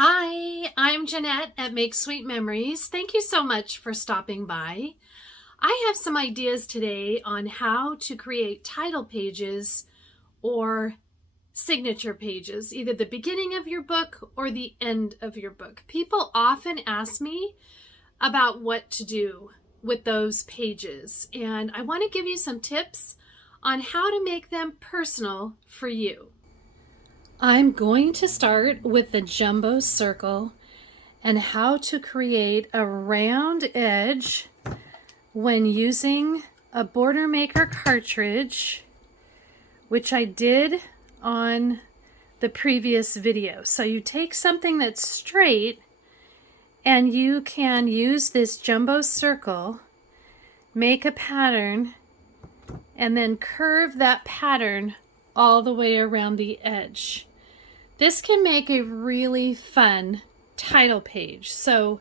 Hi, I'm Jeanette at Make Sweet Memories. Thank you so much for stopping by. I have some ideas today on how to create title pages or signature pages, either the beginning of your book or the end of your book. People often ask me about what to do with those pages, and I want to give you some tips on how to make them personal for you. I'm going to start with the jumbo circle and how to create a round edge when using a border maker cartridge, which I did on the previous video. So you take something that's straight and you can use this jumbo circle, make a pattern, and then curve that pattern all the way around the edge. This can make a really fun title page. So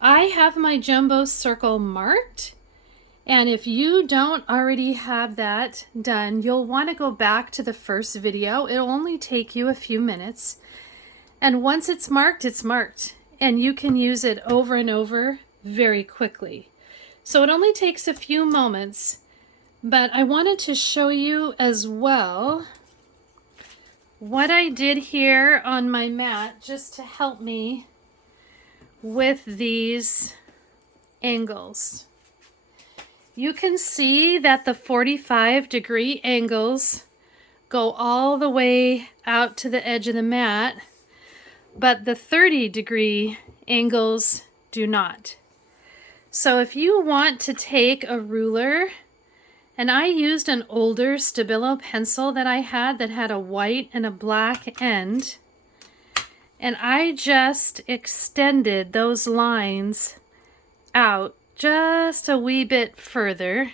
I have my jumbo circle marked, and if you don't already have that done, you'll want to go back to the first video. It'll only take you a few minutes, and once it's marked, and you can use it over and over very quickly. So it only takes a few moments, but I wanted to show you as well what I did here on my mat just to help me with these angles. You can see that the 45-degree angles go all the way out to the edge of the mat, but the 30-degree angles do not. So if you want to take a ruler, and I used an older Stabilo pencil that I had that had a white and a black end, and I just extended those lines out just a wee bit further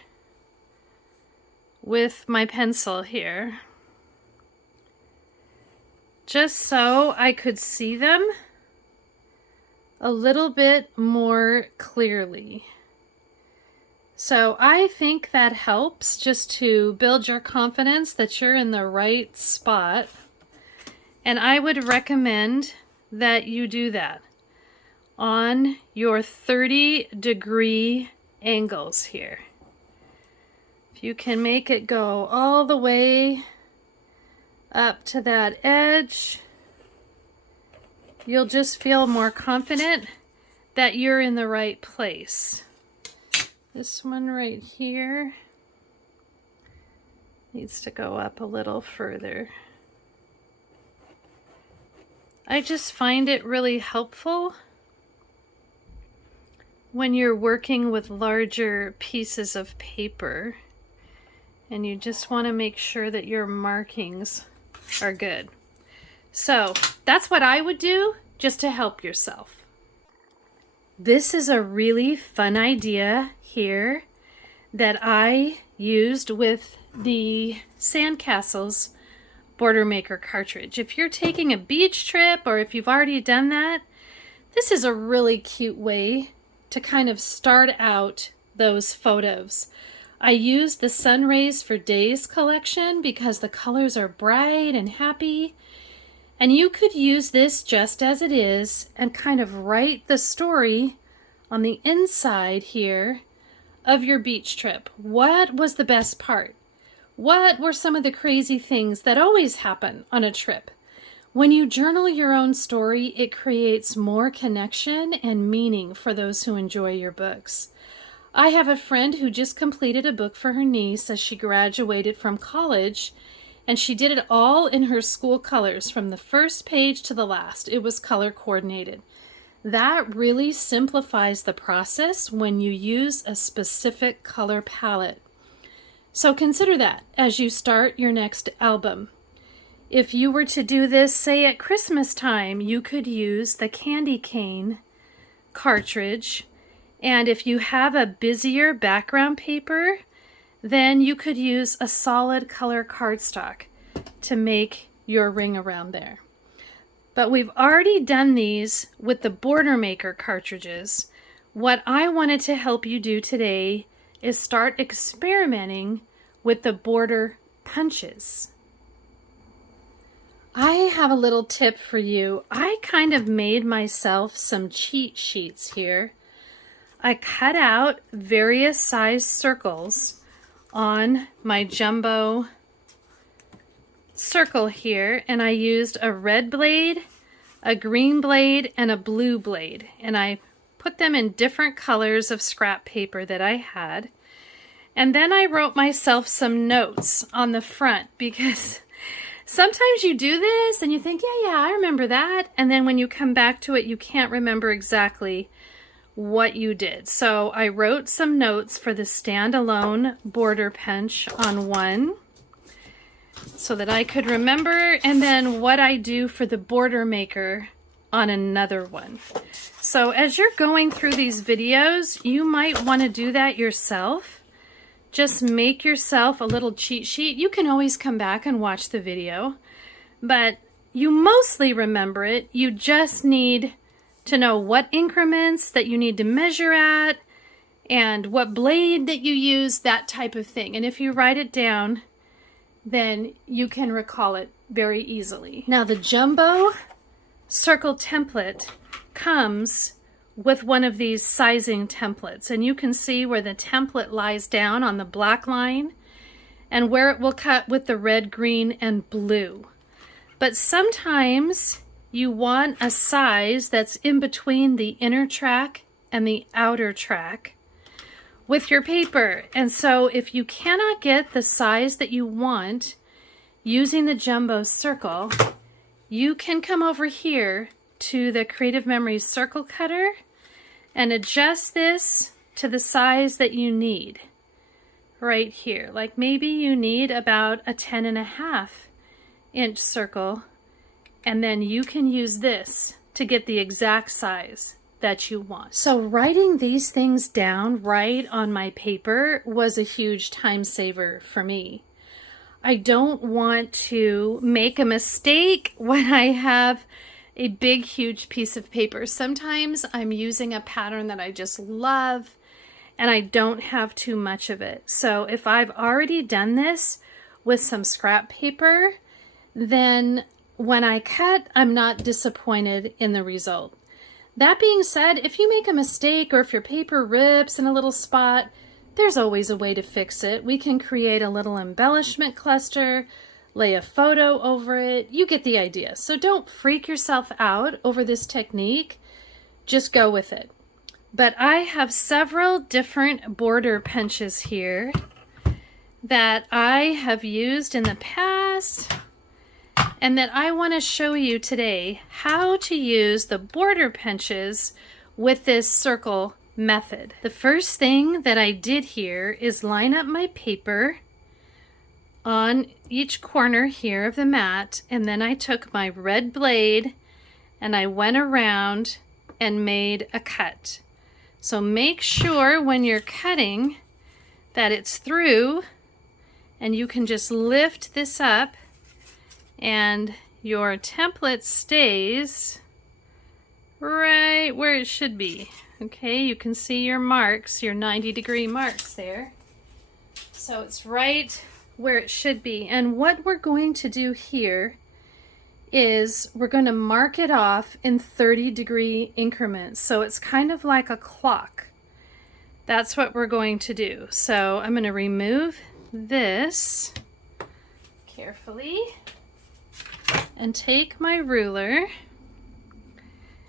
with my pencil here, just so I could see them a little bit more clearly. So I think that helps just to build your confidence that you're in the right spot. And I would recommend that you do that on your 30-degree angles here. If you can make it go all the way up to that edge, you'll just feel more confident that you're in the right place. This one right here needs to go up a little further. I just find it really helpful when you're working with larger pieces of paper and you just want to make sure that your markings are good. So that's what I would do just to help yourself. This is a really fun idea here that I used with the Sandcastles border maker cartridge. If you're taking a beach trip or if you've already done that, this is a really cute way to kind of start out those photos. I used the Sun Rays for Days collection because the colors are bright and happy. And you could use this just as it is and kind of write the story on the inside here of your beach trip. What was the best part? What were some of the crazy things that always happen on a trip? When you journal your own story, it creates more connection and meaning for those who enjoy your books. I have a friend who just completed a book for her niece as she graduated from college, and she did it all in her school colors from the first page to the last. It was color coordinated. That really simplifies the process when you use a specific color palette. So consider that as you start your next album. If you were to do this, say at Christmas time, you could use the candy cane cartridge. And if you have a busier background paper, then you could use a solid color cardstock to make your ring around there. But we've already done these with the border maker cartridges. What I wanted to help you do today is start experimenting with the border punches. I have a little tip for you. I kind of made myself some cheat sheets here. I cut out various size circles on my jumbo circle here, and I used a red blade, a green blade, and a blue blade, and I put them in different colors of scrap paper that I had. And then I wrote myself some notes on the front, because sometimes you do this and you think, yeah, I remember that, and then when you come back to it, you can't remember exactly what you did. So I wrote some notes for the standalone border punch on one so that I could remember, and then what I do for the border maker on another one. So as you're going through these videos, you might want to do that yourself. Just make yourself a little cheat sheet. You can always come back and watch the video, but you mostly remember it. You just need to know what increments that you need to measure at and what blade that you use, that type of thing. And if you write it down, then you can recall it very easily. Now the jumbo circle template comes with one of these sizing templates, and you can see where the template lies down on the black line and where it will cut with the red, green, and blue. But sometimes you want a size that's in between the inner track and the outer track with your paper. And so if you cannot get the size that you want using the jumbo circle, you can come over here to the Creative Memories circle cutter and adjust this to the size that you need right here. Like maybe you need about a 10.5-inch circle, and then you can use this to get the exact size that you want. So writing these things down right on my paper was a huge time saver for me. I don't want to make a mistake when I have a big, huge piece of paper. Sometimes I'm using a pattern that I just love and I don't have too much of it. So if I've already done this with some scrap paper, then when I cut, I'm not disappointed in the result. That being said, if you make a mistake or if your paper rips in a little spot, there's always a way to fix it. We can create a little embellishment cluster, lay a photo over it. You get the idea. So don't freak yourself out over this technique. Just go with it. But I have several different border punches here that I have used in the past and that I want to show you today how to use the border punches with this circle method. The first thing that I did here is line up my paper on each corner here of the mat, and then I took my red blade and I went around and made a cut. So make sure when you're cutting that it's through, and you can just lift this up and your template stays right where it should be. Okay, you can see your marks, your 90-degree marks there. So it's right where it should be. And what we're going to do here is we're going to mark it off in 30-degree increments. So it's kind of like a clock. That's what we're going to do. So I'm going to remove this carefully and take my ruler.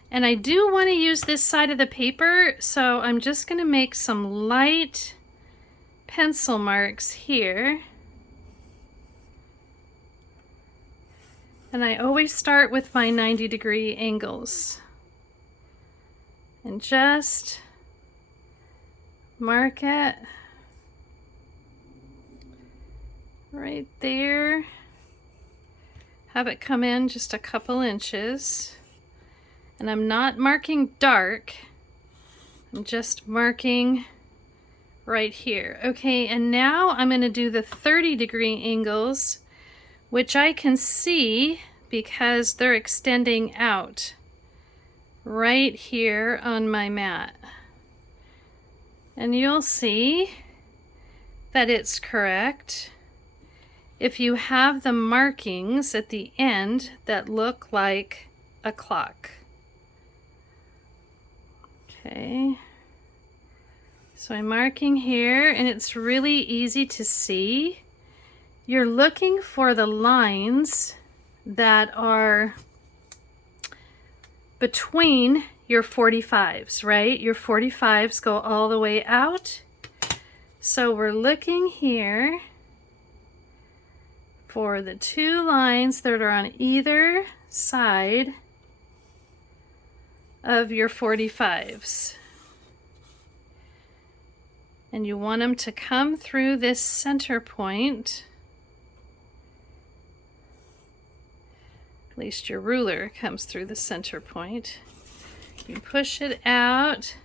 And I do want to use this side of the paper, so I'm just going to make some light pencil marks here. And I always start with my 90-degree angles. And just mark it right there. Have it come in just a couple inches. And I'm not marking dark, I'm just marking right here. Okay, and now I'm going to do the 30-degree angles, which I can see because they're extending out right here on my mat. And you'll see that it's correct. if you have the markings at the end that look like a clock. Okay, so I'm marking here, and it's really easy to see. You're looking for the lines that are between your 45s, right? Your 45s go all the way out. So we're looking here for the two lines that are on either side of your 45s. And you want them to come through this center point. At least your ruler comes through the center point. You push it out.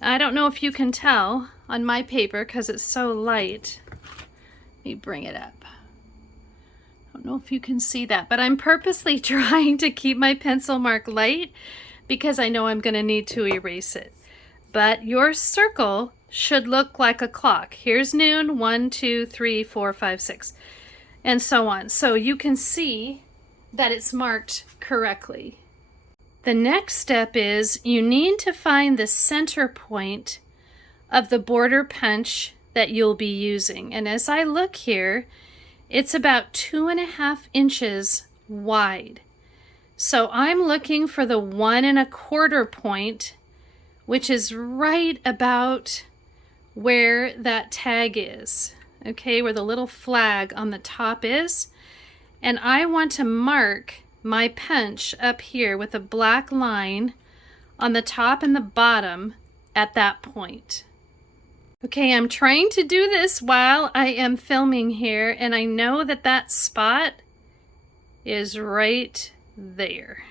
I don't know if you can tell on my paper because it's so light. Let me bring it up. I don't know if you can see that, but I'm purposely trying to keep my pencil mark light because I know I'm going to need to erase it. But your circle should look like a clock. Here's noon, 1, 2, 3, 4, 5, 6, and so on. So you can see that it's marked correctly. The next step is you need to find the center point of the border punch that you'll be using. And as I look here, it's about 2.5 inches wide. So I'm looking for the 1 1/4 point, which is right about where that tag is, okay, where the little flag on the top is. And I want to mark my punch up here with a black line on the top and the bottom at that point. Okay, I'm trying to do this while I am filming here, and I know that that spot is right there.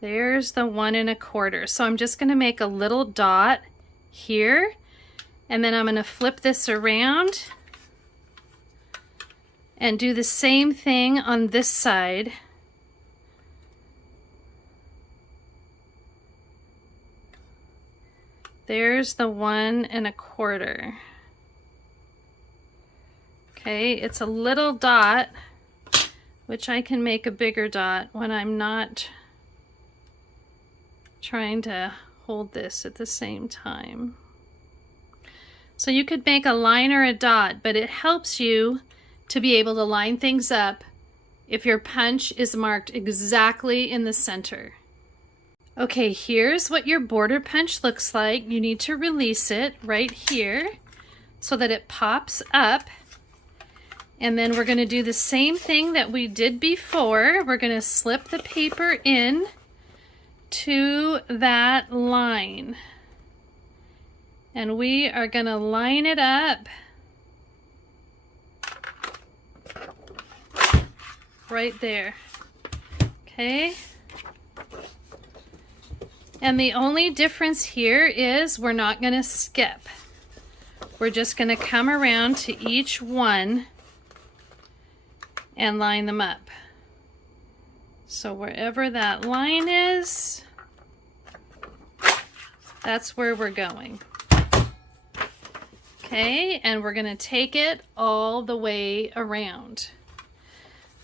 There's the 1 1/4. So I'm just going to make a little dot here, and then I'm going to flip this around and do the same thing on this side. There's the 1 1/4. Okay, it's a little dot, which I can make a bigger dot when I'm not trying to hold this at the same time. So you could make a line or a dot, but it helps you to be able to line things up if your punch is marked exactly in the center. Okay, here's what your border punch looks like. You need to release it right here so that it pops up. And then we're going to do the same thing that we did before. We're going to slip the paper in to that line. And we are going to line it up right there. Okay. And the only difference here is we're not going to skip. We're just going to come around to each one and line them up. So wherever that line is, that's where we're going. Okay, and we're going to take it all the way around.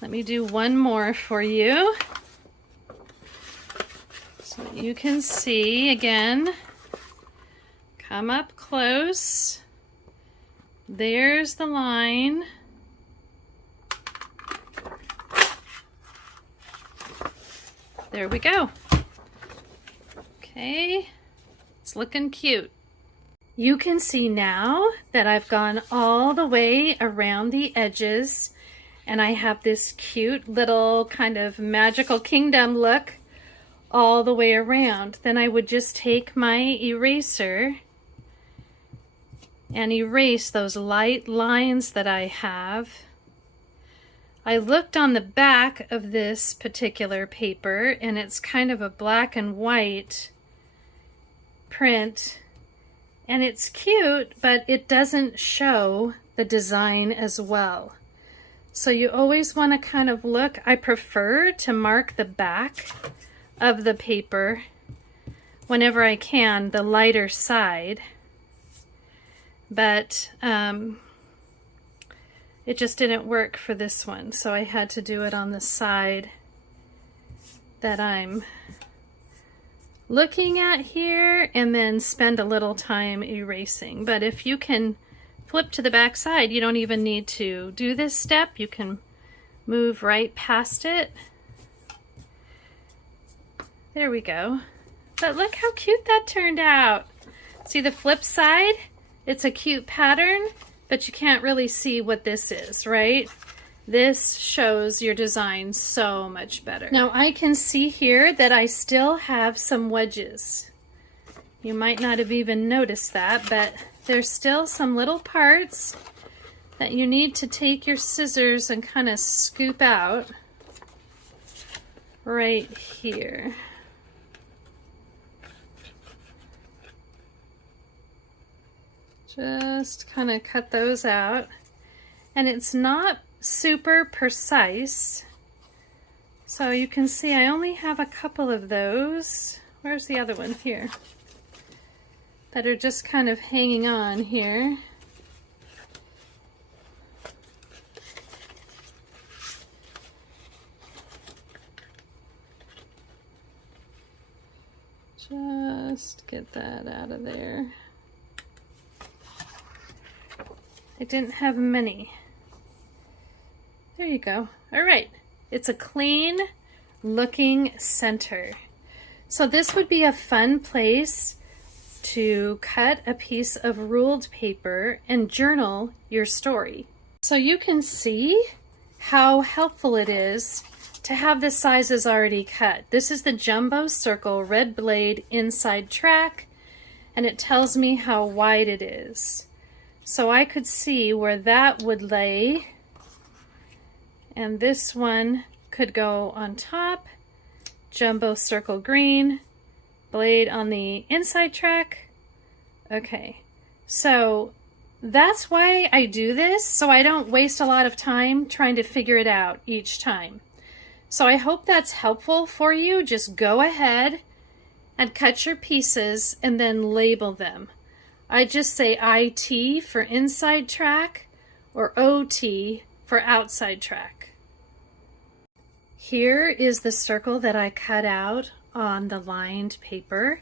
Let me do one more for you so that you can see again. Come up close. There's the line. There we go. Okay, it's looking cute. You can see now that I've gone all the way around the edges and I have this cute little kind of magical kingdom look all the way around. Then I would just take my eraser and erase those light lines that I have. I looked on the back of this particular paper and it's kind of a black and white print. And it's cute, but it doesn't show the design as well. So you always want to kind of look. I prefer to mark the back of the paper whenever I can, the lighter it just didn't work for this one, so I had to do it on the side that I'm looking at here and then spend a little time erasing. But if you can flip to the back side, you don't even need to do this step. You can move right past it. There we go. But look how cute that turned out. See the flip side? It's a cute pattern, but you can't really see what this is, right? This shows your design so much better. Now I can see here that I still have some wedges. You might not have even noticed that, but there's still some little parts that you need to take your scissors and kind of scoop out right here. Just kind of cut those out. And it's not super precise. So you can see I only have a couple of those. Where's the other one? Here. That are just kind of hanging on here. Just get that out of there. I didn't have many. There you go. All right. It's a clean looking center. So this would be a fun place to cut a piece of ruled paper and journal your story. So you can see how helpful it is to have the sizes already cut. This is the Jumbo Circle Red Blade Inside Track, and it tells me how wide it is. So I could see where that would lay, and this one could go on top. Jumbo Circle Green, blade on the inside track. Okay, so that's why I do this, so I don't waste a lot of time trying to figure it out each time. So I hope that's helpful for you. Just go ahead and cut your pieces and then label them. I just say IT for inside track or OT for outside track. Here is the circle that I cut out on the lined paper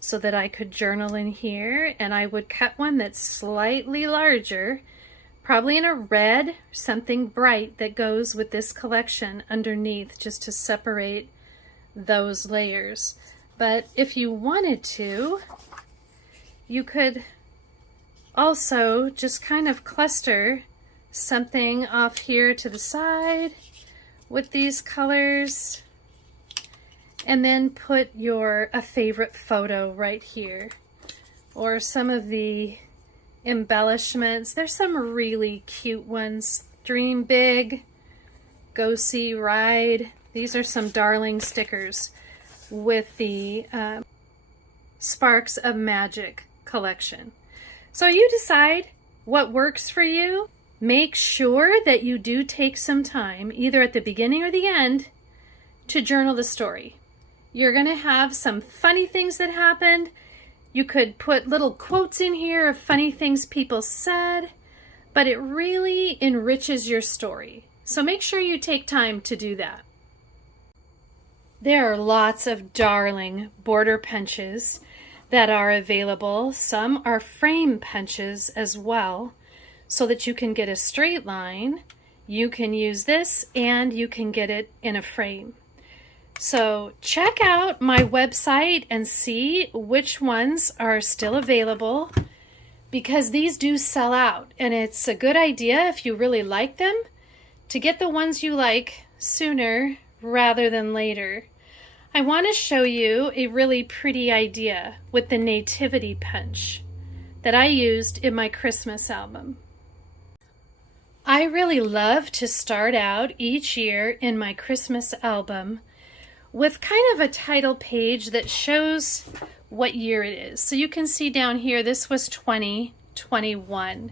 so that I could journal in here, and I would cut one that's slightly larger, probably in a red, something bright that goes with this collection underneath, just to separate those layers. But if you wanted to, you could also just kind of cluster something off here to the side with these colors, and then put a favorite photo right here, or some of the embellishments. There's some really cute ones. Dream big, go see, ride. These are some darling stickers with the Sparks of Magic collection. So you decide what works for you. Make sure that you do take some time, either at the beginning or the end, to journal the story. You're going to have some funny things that happened. You could put little quotes in here of funny things people said, but it really enriches your story. So make sure you take time to do that. There are lots of darling border punches that are available. Some are frame punches as well, so that you can get a straight line. You can use this and you can get it in a frame. So check out my website and see which ones are still available, because these do sell out, and it's a good idea, if you really like them, to get the ones you like sooner rather than later. I want to show you a really pretty idea with the nativity punch that I used in my Christmas album. I really love to start out each year in my Christmas album with kind of a title page that shows what year it is. So you can see down here, this was 2021.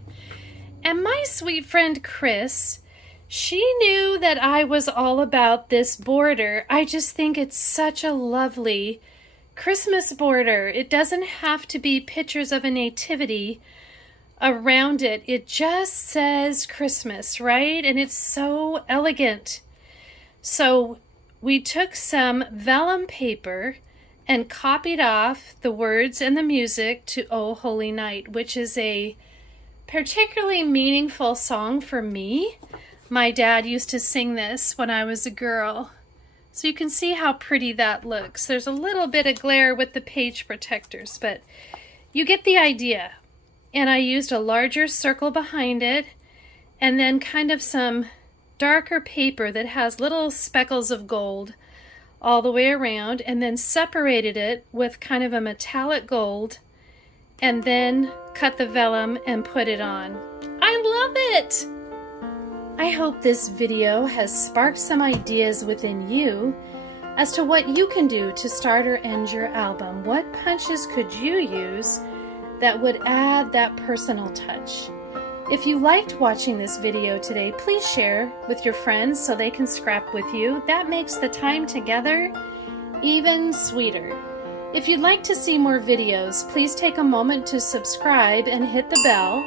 And my sweet friend Chris, she knew that I was all about this border. I just think it's such a lovely Christmas border. It doesn't have to be pictures of a nativity. around it, it just says Christmas, right? And it's so elegant. So we took some vellum paper and copied off the words and the music to "O Holy Night," which is a particularly meaningful song for me. My dad used to sing this when I was a girl. So you can see how pretty that looks. There's a little bit of glare with the page protectors, but you get the idea. And I used a larger circle behind it, and then kind of some darker paper that has little speckles of gold all the way around, and then separated it with kind of a metallic gold, and then cut the vellum and put it on. I love it! I hope this video has sparked some ideas within you as to what you can do to start or end your album. What punches could you use that would add that personal touch? If you liked watching this video today, please share with your friends so they can scrap with you. That makes the time together even sweeter. If you'd like to see more videos, please take a moment to subscribe and hit the bell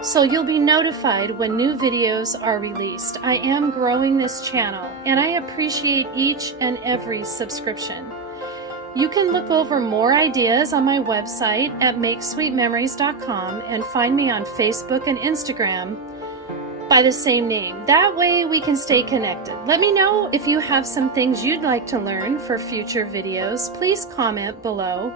so you'll be notified when new videos are released. I am growing this channel, and I appreciate each and every subscription. You can look over more ideas on my website at makesweetmemories.com and find me on Facebook and Instagram by the same name. That way we can stay connected. Let me know if you have some things you'd like to learn for future videos. Please comment below.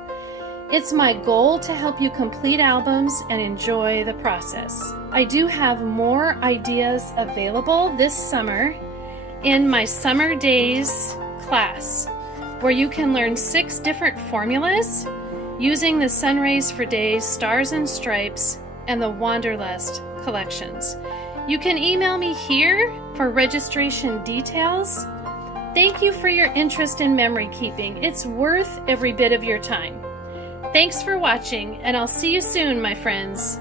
It's my goal to help you complete albums and enjoy the process. I do have more ideas available this summer in my Summer Days class, where you can learn 6 different formulas using the Sun Rays for Days, Stars and Stripes, and the Wanderlust collections. You can email me here for registration details. Thank you for your interest in memory keeping. It's worth every bit of your time. Thanks for watching, and I'll see you soon, my friends.